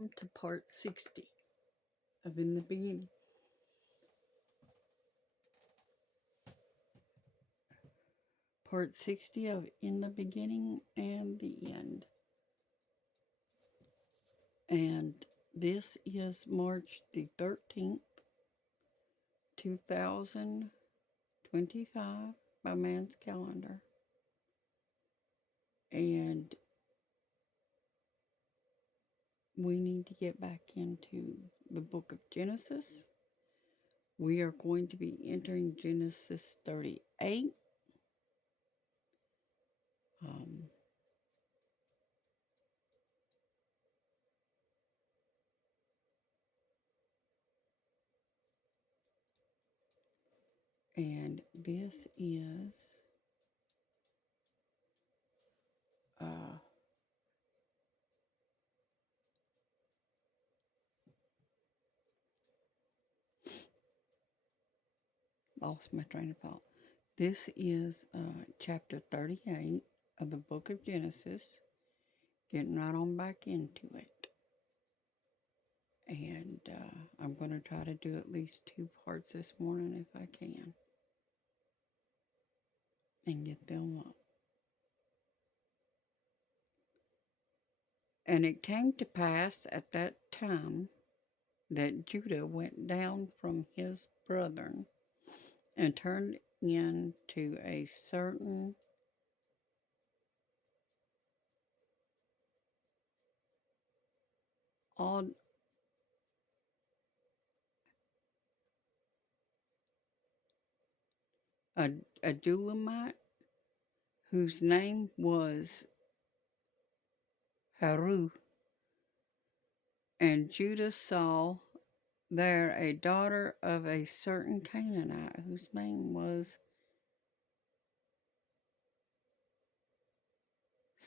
welcome to part 60 of In the Beginning. Part 60 of In the Beginning and the End. And this is March the 13th, 2025 by man's calendar. And we need to get back into the book of Genesis. We are going to be entering Genesis 38. And this is lost my train of thought. This is chapter 38 of the book of Genesis, getting right on back into it. And I'm going to try to do at least 2 parts this morning if I can, and get them up. And it came to pass at that time that Judah went down from his brethren and turned into a certain Adulamite, whose name was Haru. And Judah saw there a daughter of a certain Canaanite, whose name was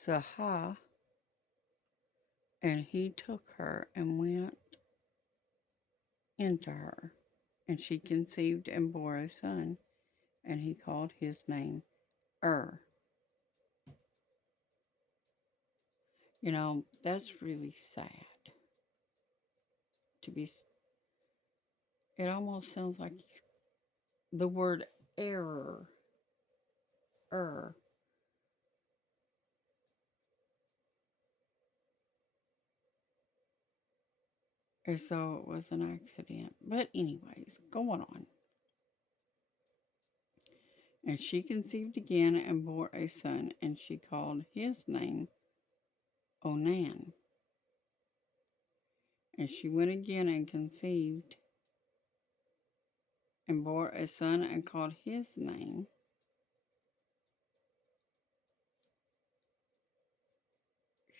Sahah, and he took her and went into her, and she conceived and bore a son, and he called his name You know, that's really sad. It almost sounds like the word error. As though it was an accident. But anyways, going on. And she conceived again and bore a son, and she called his name Onan. And she went again and conceived and bore a son and called his name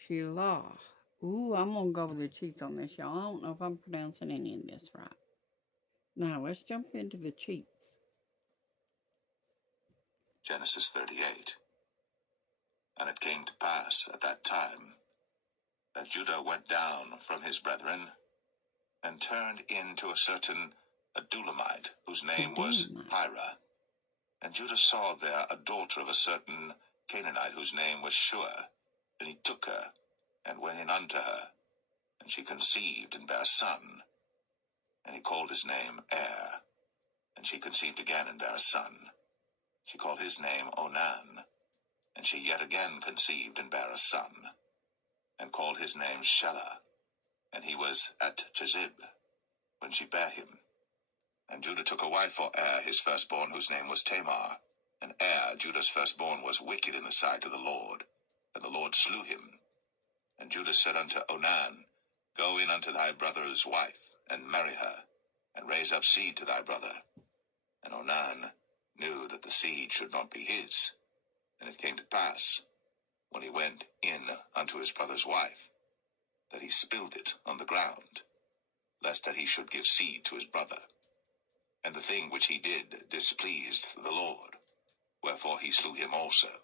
Shelah. Ooh, I'm going to go over the cheats on this, y'all. I don't know if I'm pronouncing any of this right. Now, let's jump into the cheats. Genesis 38. And it came to pass at that time that Judah went down from his brethren and turned into a certain Adulamite, whose name was Hira. And Judah saw there a daughter of a certain Canaanite, whose name was Shua. And he took her, and went in unto her, and she conceived and bare a son. And he called his name And she conceived again and bare a son. She called his name Onan. And she yet again conceived and bare a son, and called his name Shelah. And he was at Chezib when she bare him. And Judah took a wife for his firstborn, whose name was Tamar. And Judah's firstborn, was wicked in the sight of the Lord, and the Lord slew him. And Judah said unto Onan, Go in unto thy brother's wife, and marry her, and raise up seed to thy brother. And Onan knew that the seed should not be his. And it came to pass, when he went in unto his brother's wife, that he spilled it on the ground, lest that he should give seed to his brother. And the thing which he did displeased the Lord, wherefore he slew him also.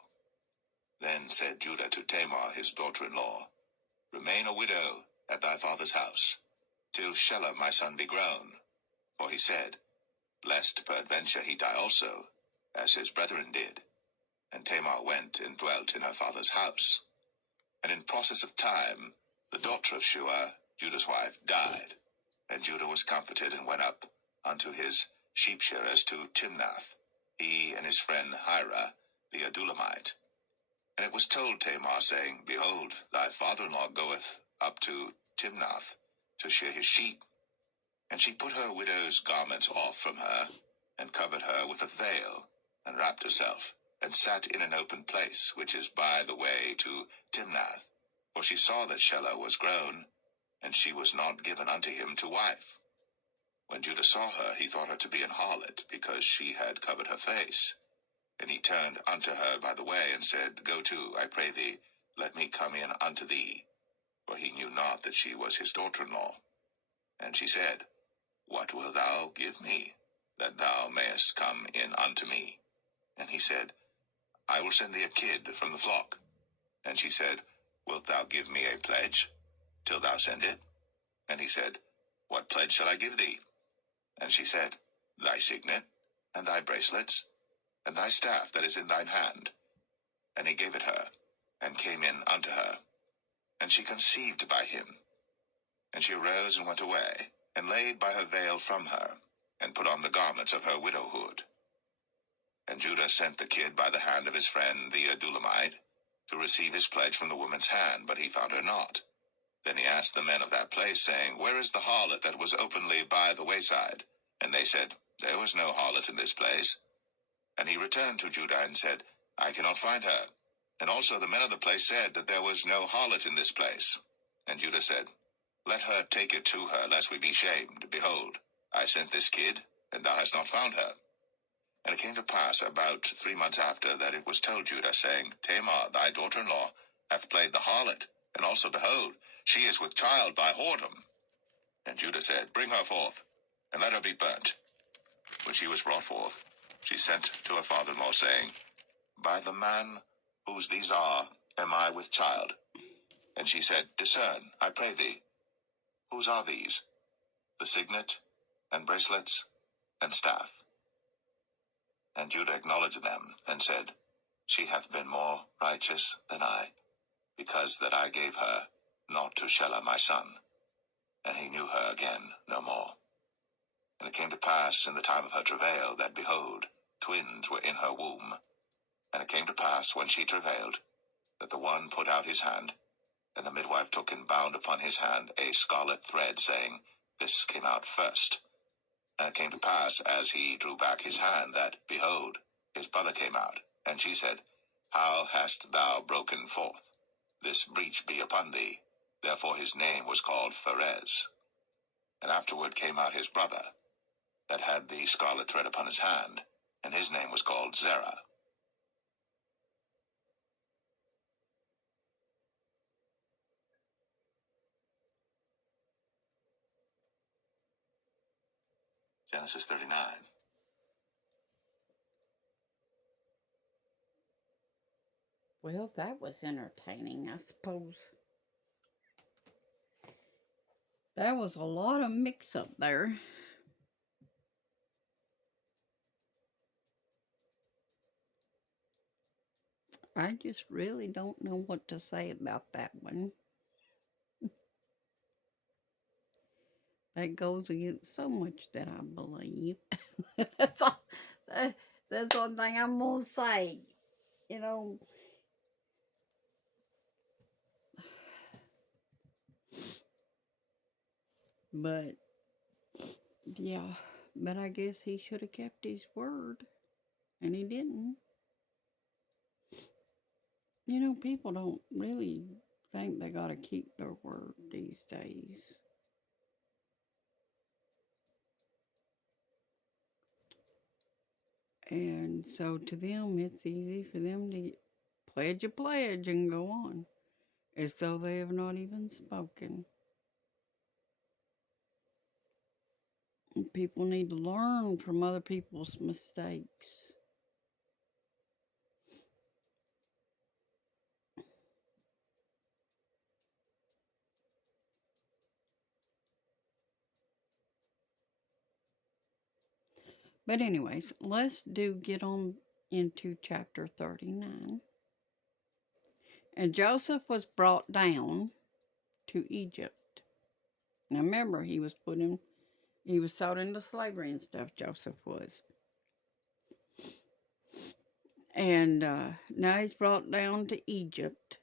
Then said Judah to Tamar his daughter-in-law, Remain a widow at thy father's house, till Shelah my son be grown. For he said, Lest peradventure he die also, as his brethren did. And Tamar went and dwelt in her father's house. And in process of time, the daughter of Shua Judah's wife, died. And Judah was comforted and went up unto his sheep shearers to Timnath, he and his friend Hira the Adulamite. And it was told Tamar, saying, Behold, thy father-in-law goeth up to Timnath to shear his sheep. And she put her widow's garments off from her, and covered her with a veil, and wrapped herself, and sat in an open place, which is by the way to Timnath. For she saw that Shelah was grown, and she was not given unto him to wife. When Judah saw her, he thought her to be an harlot, because she had covered her face. And he turned unto her by the way, and said, Go to, I pray thee, let me come in unto thee. For he knew not that she was his daughter-in-law. And she said, What wilt thou give me, that thou mayest come in unto me? And he said, I will send thee a kid from the flock. And she said, Wilt thou give me a pledge, till thou send it? And he said, What pledge shall I give thee? And she said, Thy signet, and thy bracelets, and thy staff that is in thine hand. And he gave it her, and came in unto her. And she conceived by him. And she arose and went away, and laid by her veil from her, and put on the garments of her widowhood. And Judah sent the kid by the hand of his friend the Adulamite, to receive his pledge from the woman's hand, but he found her not. Then he asked the men of that place, saying, Where is the harlot that was openly by the wayside? And they said, There was no harlot in this place. And he returned to Judah and said, I cannot find her. And also the men of the place said that there was no harlot in this place. And Judah said, Let her take it to her, lest we be shamed. Behold, I sent this kid, and thou hast not found her. And it came to pass about 3 months after that it was told Judah, saying, Tamar, thy daughter-in-law, hath played the harlot, and also, behold, she is with child by whoredom. And Judah said, Bring her forth, and let her be burnt. When she was brought forth, she sent to her father-in-law, saying, By the man whose these are, am I with child? And she said, Discern, I pray thee, whose are these? The signet, and bracelets, and staff. And Judah acknowledged them, and said, She hath been more righteous than I, because that I gave her not to Shelah my son. And he knew her again no more. And it came to pass in the time of her travail, that, behold, twins were in her womb. And it came to pass, when she travailed, that the one put out his hand, and the midwife took and bound upon his hand a scarlet thread, saying, This came out first. And it came to pass, as he drew back his hand, that, behold, his brother came out. And she said, How hast thou broken forth? This breach be upon thee. Therefore his name was called Pharez. And afterward came out his brother, that had the scarlet thread upon his hand, and his name was called Zerah. Genesis 39. Well, that was entertaining, I suppose. That was a lot of mix-up there. I just really don't know what to say about that one. That goes against so much that I believe. that's all. That's one thing I'm gonna say. You know. But yeah, but I guess he should have kept his word, and he didn't. You know, people don't really think they gotta keep their word these days. And so to them, it's easy for them to pledge a pledge and go on as though they have not even spoken. And people need to learn from other people's mistakes. But, anyways, let's get on into chapter 39. And Joseph was brought down to Egypt. Now remember, he was sold into slavery and stuff. Joseph was, and now he's brought down to Egypt.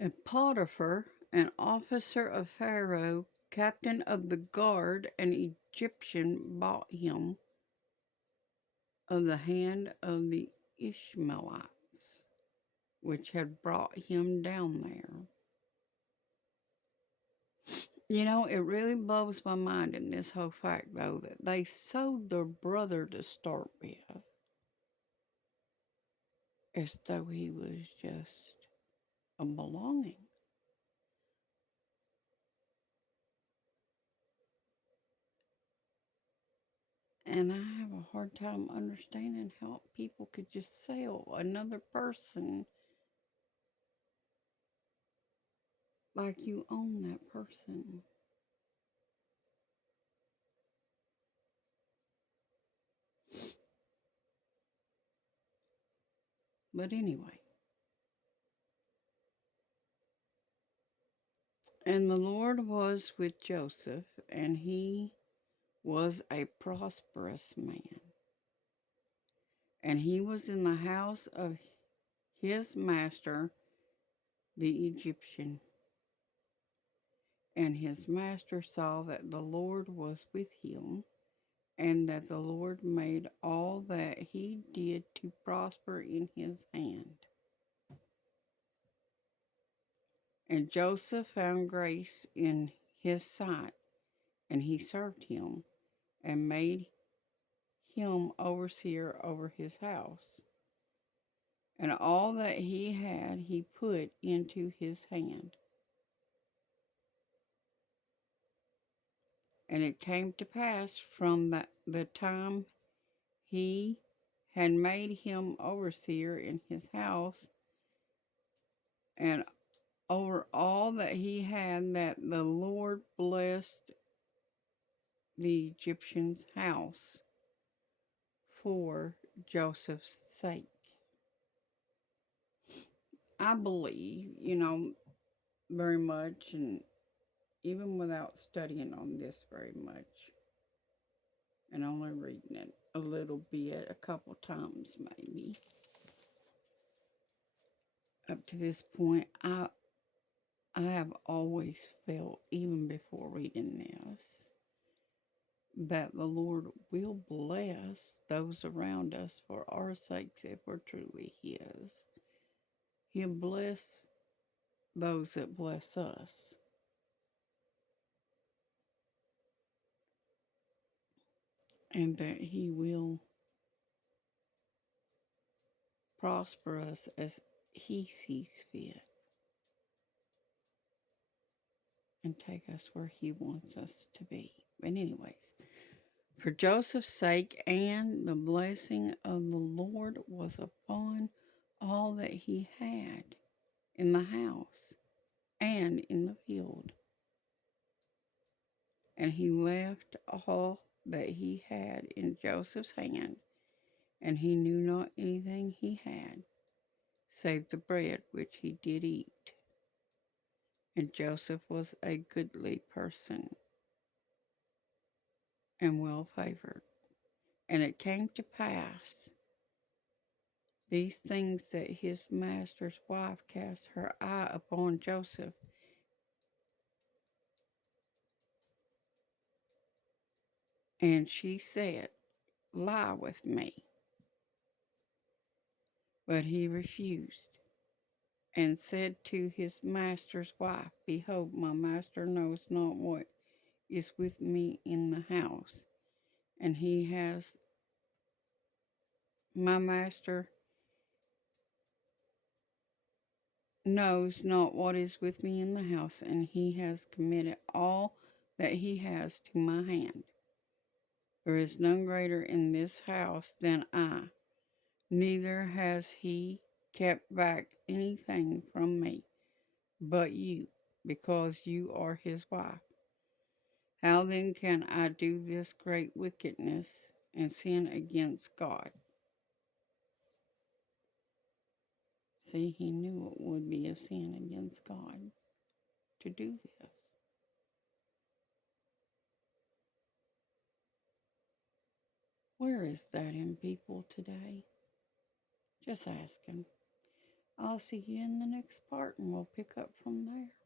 And Potiphar, an officer of Pharaoh, captain of the guard, an Egyptian, bought him of the hand of the Ishmaelites, which had brought him down there. You know, it really blows my mind in this whole fact, though, that they sold their brother to start with as though he was just a belonging. And I have a hard time understanding how people could just sell another person like you own that person. But anyway, and the Lord was with Joseph, and he was a prosperous man. And he was in the house of his master, the Egyptian. And his master saw that the Lord was with him, and that the Lord made all that he did to prosper in his hand. And Joseph found grace in his sight, and he served him, and made him overseer over his house. And all that he had he put into his hand. And it came to pass from the time he had made him overseer in his house, and over all that he had, that the Lord blessed the Egyptian's house for Joseph's sake. I believe, very much, and even without studying on this very much, and only reading it a little bit, a couple times maybe, up to this point, I have always felt, even before reading this, that the Lord will bless those around us for our sakes if we're truly His. He'll bless those that bless us. And that He will prosper us as He sees fit, and take us where He wants us to be. But anyways, for Joseph's sake, and the blessing of the Lord was upon all that he had in the house and in the field. And he left all that he had in Joseph's hand, and he knew not anything he had, save the bread which he did eat. And Joseph was a goodly person, and well favored. And it came to pass, these things, that his master's wife cast her eye upon Joseph, and she said, lie with me. But he refused, and said to his master's wife, behold, my master knows not what is with me in the house, and my master knows not what is with me in the house, and he has committed all that he has to my hand. There is none greater in this house than I, neither has he kept back anything from me, but you, because you are his wife. How then can I do this great wickedness and sin against God? See, he knew it would be a sin against God to do this. Where is that in people today? Just ask him. I'll see you in the next part and we'll pick up from there.